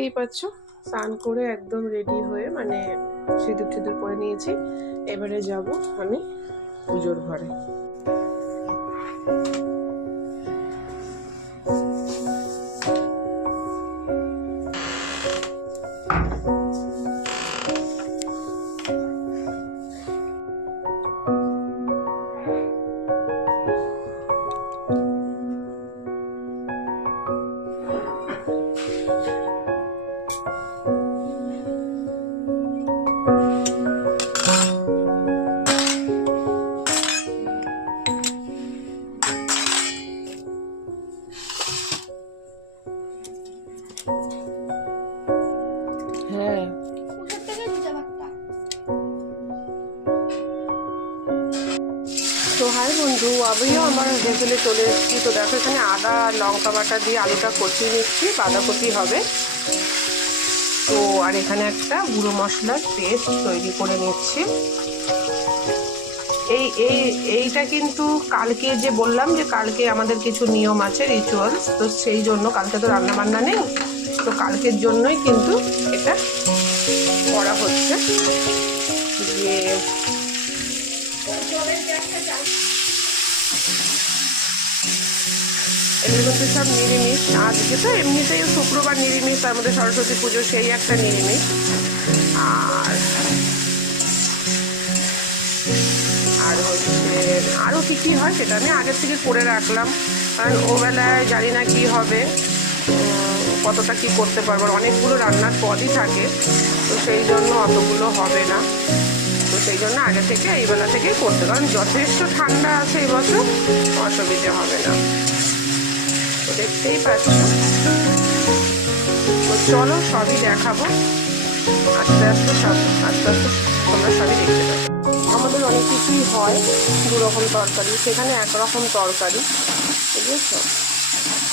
দেখতেই পাচ্ছ স্নান করে একদম রেডি হয়ে মানে সিঁদুর টিঁদুর পরে নিয়েছি। এবারে যাব আমি পুজোর ঘরে। হ্যাঁ তো হাই বন্ধু, আমিও আমার হেসেলে চলে এসেছি। তো দেখো এখানে আদা আর লঙ্কা বাটা দিয়ে আলুটা কষিয়ে নিচ্ছি, বাঁধাকপি হবে। তো আর এখানে একটা গুঁড়ো মশলার পেস্ট তৈরি করে নিচ্ছি। এইটা কিন্তু কালকে যে বললাম যে কালকে আমাদের কিছু নিয়ম আছে, রিচুয়ালস, তো সেই জন্য কালকে তো রান্না বান্না নেই, তো কালকের জন্যই কিন্তু এটা করা হচ্ছে। যে এগুলো কিন্তু সব নিরামিষ। আজকে তো এমনিতেই শুক্রবার নিরামিষ, তার মধ্যে সরস্বতী পুজো, সেই একটা নিরামিষ। আর হচ্ছে আরও কী হয় সেটা আমি আগের থেকে করে রাখলাম, কারণ ওবেলায় জানি না কী হবে, কতটা কি করতে পারবো, অনেকগুলো রান্নার পদই থাকে, তো সেই জন্য অতগুলো হবে না। তো সেই জন্য আগে থেকে এই বেলা থেকেই করতে, কারণ যথেষ্ট ঠান্ডা আছে এই বছর, অসুবিধে হবে না। তো দেখতেই পাচ্ছ। তো চলো সবই দেখাবো আস্তে আস্তে, তোমরা সবই দেখতে পাবে। আমাদের অনেক কিছুই হয়, দু রকম তরকারি, সেখানে একরকম তরকারি, বুঝেছো,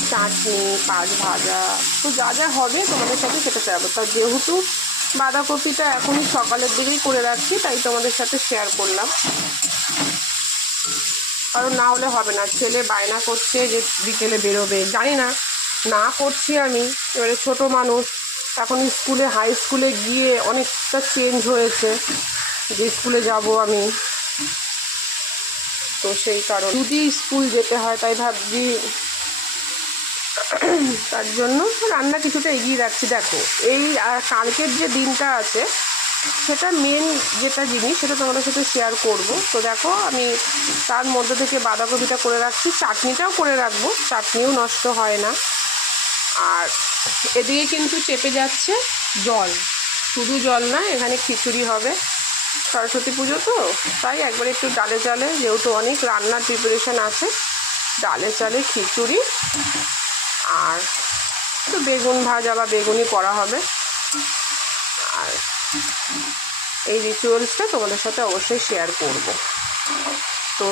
চাটনি, পাঁচ ভাজা, তো যা যা হবে তোমাদের সাথে সেটা শেয়ার। তার যেহেতু বাঁধাকপিটা এখনই সকালের দিকেই করে রাখছি, তাই তোমাদের সাথে শেয়ার করলাম, কারণ না হলে হবে না। ছেলে বায়না করছে যে বিকেলে বেরোবে, জানি না, না করছি আমি। এবারে ছোট মানুষ, এখন স্কুলে, হাই স্কুলে গিয়ে অনেকটা চেঞ্জ হয়েছে, যে স্কুলে যাব আমি, তো সেই কারণ যদি স্কুল যেতে হয়, তাই ভাবছি তার জন্য রান্না কিছুটা এগিয়ে রাখছি। দেখো এই কালকের যে দিনটা আছে, সেটা মেন যেটা জিনিস সেটা তোমাদের সাথে শেয়ার করব। তো দেখো আমি তার মধ্যে থেকে বাঁধাকপিটা করে রাখছি, চাটনিটাও করে রাখবো, চাটনিও নষ্ট হয় না। আর এদিকে কিন্তু চেপে যাচ্ছে জল, শুধু জল না, এখানে খিচুড়ি হবে, সরস্বতী পুজো তো, তাই একবার একটু ডালে চালে, যেহেতু অনেক রান্নার প্রিপারেশান আছে, ডালে চালে খিচুড়ি, আর একটু বেগুন ভাজা বা বেগুনি করা হবে। আর এই রিচুয়ালসটা তোমাদের সাথে অবশ্যই শেয়ার করব। তো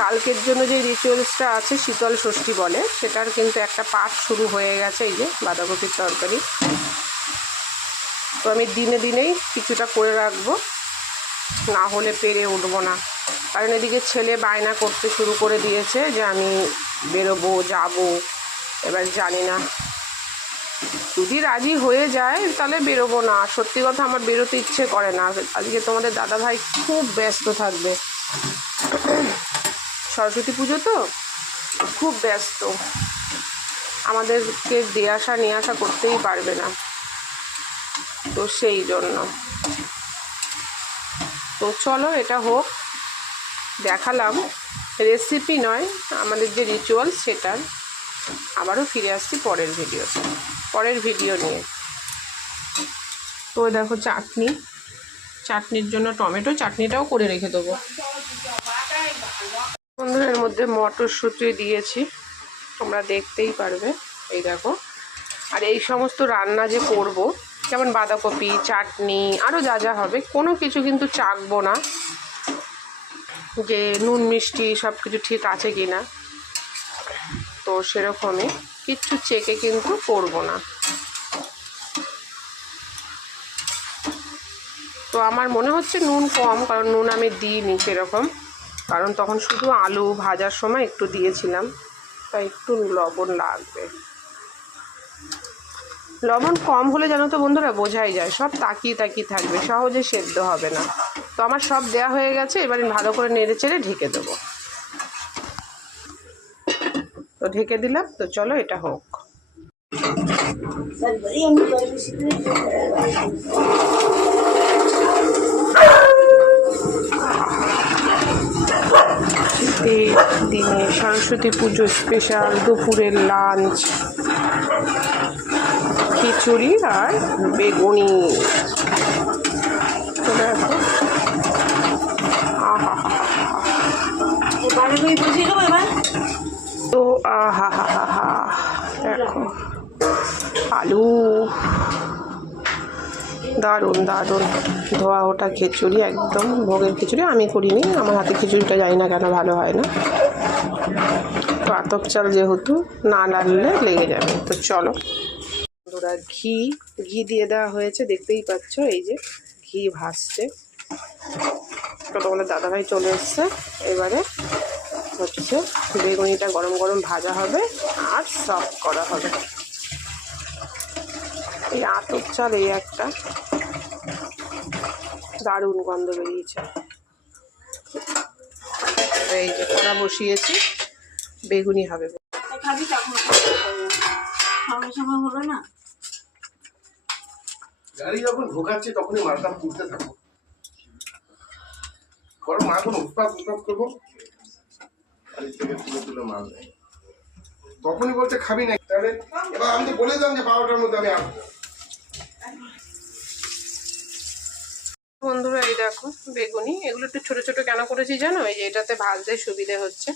কালকের জন্য যে রিচুয়ালসটা আছে, শীতল ষষ্ঠী বলে, সেটার কিন্তু একটা পাঠ শুরু হয়ে গেছে, এই যে বাঁধাকপির তরকারি। তো আমি দিনে দিনেই কিছুটা করে রাখবো, না হলে পেরে উঠবো না। কারণ এদিকে ছেলে বায়না করতে শুরু করে দিয়েছে যে আমি বেরোবো, যাবো। এবার জানি না, যদি রাজি হয়ে যায় তাহলে বেরোবো না। সত্যি কথা, আমার বেরোতে ইচ্ছে করে না। আজকে তোমাদের দাদাভাই খুব ব্যস্ত থাকবে, সরস্বতী পুজো তো, খুব ব্যস্ত, আমাদেরকে দিয়ে আসা নিয়ে আসা করতেই পারবে না, তো সেই জন্য। তো চলো এটা হোক, দেখালাম, রেসিপি নয়, আমাদের যে রিচুয়াল সেটার। আবারও ফিরে আসছি পরের ভিডিও নিয়ে। তো দেখো চাটনির জন্য টমেটো চাটনিটাও করে রেখে দেবো। বন্ধুরা, এর মধ্যে মটরশুঁটি দিয়েছি, তোমরা দেখতেই পারবে, এই দেখো। আর এই সমস্ত রান্না যে করব, যেমন বাঁধাকপি, চাটনি, আরও যা যা হবে, কোনো কিছু কিন্তু চাখবো না যে নুন মিষ্টি সব কিছু ঠিক আছে কি না, তো সেরকমই কিচ্ছু চেকে কিন্তু করবো না। তো আমার মনে হচ্ছে নুন কম, কারণ নুন আমি দিইনি সেরকম, কারণ তখন শুধু আলু ভাজার সময় একটু দিয়েছিলাম, তাই একটু লবণ লাগবে। লবণ কম হলে জানো তো বন্ধুরা বোঝাই যায়, সব তাকিয়ে তাকিয়ে থাকবে, সহজে সেদ্ধ হবে না। তো আমার সব দেয়া হয়ে গেছে, এবারে ভালো করে নেড়ে চেড়ে ঢেকে দেবো। তো ঢেকে দিলাম, তো চলো এটা হোক। দিনে সরস্বতী পুজো স্পেশাল দুপুরের লাঞ্চ, খিচুড়ি আর বেগুনি। তো আহা হা হা হা, দেখো আলু, দারুণ দারুণ ধোয়া ওটা খিচুড়ি, একদম ভোগের খিচুড়ি। আমি করিনি, আমার হাতে খিচুড়িটা জানি না কেন ভালো হয় না, তো আতপ চাল যেহেতু না নাড়লে লেগে যাবে। তো চলো বন্ধুরা, ঘি দিয়ে দেওয়া হয়েছে, দেখতেই পাচ্ছ, এই যে ঘি ভাসছে। তো তোমাদের দাদাভাই চলে এসছে, এবারে হচ্ছে বেগুনিটা গরম গরম ভাজা হবে আর সার্ভ করা হবে। এই আতপ চাল, এই একটা দারুণ গন্ধ বেরিয়েছে। এই যে কড়া বসিয়েছি, বেগুনি হবে। হলো না, গাড়ি যখন ঢোকাচ্ছে তখনই মালটা তুলতে থাকো। বড় মা এখন উৎপাত করবো, গাড়ি থেকে তুলে তুলে মাল নেই, তখনই বলছে খাবি না। তাহলে এবার আমি তো বলে দিলাম যে 12টার মধ্যে আমি আসবো। বন্ধুরা এই দেখো বেগুনি, এগুলো একটু ছোট ছোট কেন করেছি জানো? এই যে এটাতে ভাজতে সুবিধে হচ্ছে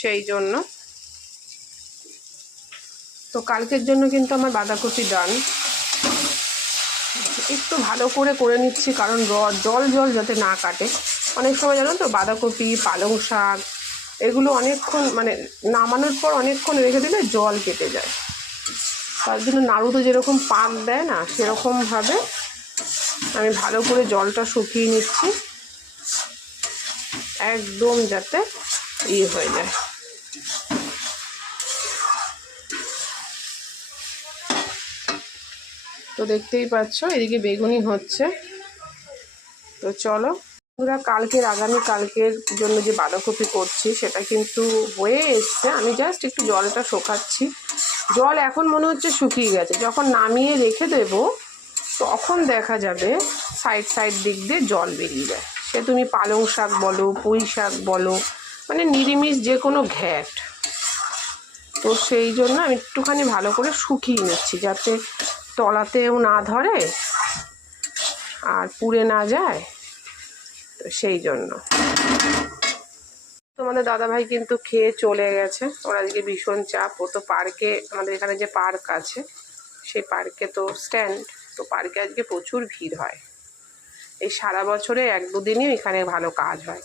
সেই জন্য। তো কালকের জন্য কিন্তু আমার বাঁধাকপি ডান। একটু ভালো করে নিচ্ছি, কারণ জল যাতে না কাটে। অনেক সময় জানো তো বাঁধাকপি, পালং শাক এগুলো অনেকক্ষণ মানে নামানোর পর অনেকক্ষণ রেখে দিলে জল কেটে যায়। তার জন্য নাড়ুতে যেরকম পাক দেয় না, সেরকমভাবে আমি ভালো করে জলটা শুকিয়ে নিচ্ছি, একদম যাতে হয়ে যায়। তো দেখতেই পাচ্ছ এদিকে বেগুনি হচ্ছে। তো চলো পুরো আগামীকালকের জন্য যে বাঁধাকপি করছি সেটা কিন্তু হয়ে এসছে। আমি জাস্ট একটু জলটা শোকাচ্ছি। জল এখন মনে হচ্ছে শুকিয়ে গেছে। যখন নামিয়ে রেখে দেব তখন দেখা যাবে সাইড দিক দিয়ে জল বেরিয়ে যায়। সে তুমি পালং শাক বলো, পুঁই শাক বলো, মানে নিরামিষ যে কোনো ঘ্যাট। তো সেই জন্য আমি একটুখানি ভালো করে শুকিয়ে নিচ্ছি, যাতে তলাতেও না ধরে আর পুড়ে না যায়। তো সেই জন্য তোমাদের দাদাভাই কিন্তু খেয়ে চলে গেছে। ওর আজকে ভীষণ চাপ। ও তো পার্কে, আমাদের এখানে যে পার্ক আছে সেই পার্কে তো স্ট্যান্ড, তো পার্কে আজকে প্রচুর ভিড় হয়। এই সারা বছরে 1-2 দিনই এখানে ভালো কাজ হয়,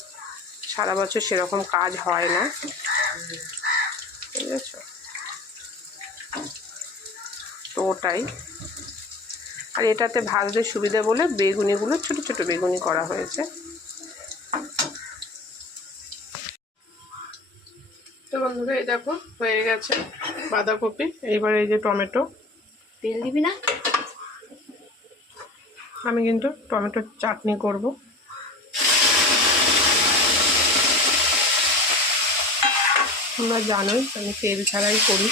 সারা বছর সেরকম কাজ হয় না, বুঝেছ? তো ওটাই। আর এটাতে ভাজতে সুবিধা বলে বেগুনিগুলো ছোট ছোট বেগুনি করা হয়েছে। তো বন্ধুরা এই দেখো হয়ে গেছে বাঁধাকপি। এইবার এই যে টমেটো, তেল দিবি না? আমি কিন্তু টমেটোর চাটনি করব। তোমরা জানোই আমি তেল ছাড়াই করি।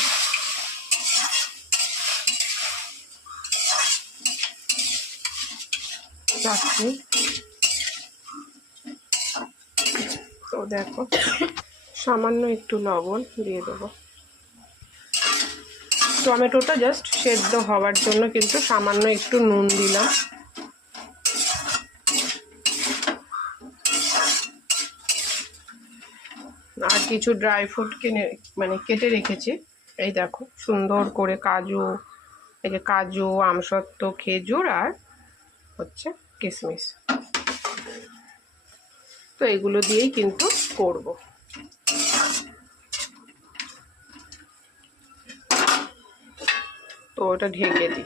চাটনি তো দেখো সামান্য একটু লবণ দিয়ে দেবো। টমেটোটা জাস্ট সেদ্ধ হওয়ার জন্য কিন্তু সামান্য একটু নুন দিলাম। আর কিছু ড্রাই ফ্রুট কেটে রেখেছি। এই দেখো সুন্দর করে কাজু, এই যে কাজু, আমসত্ত্ব, খেজুর আর হচ্ছে কিশমিশ। তো এগুলো দিয়েই কিন্তু করব। তো ওটা ঢেকে দিই।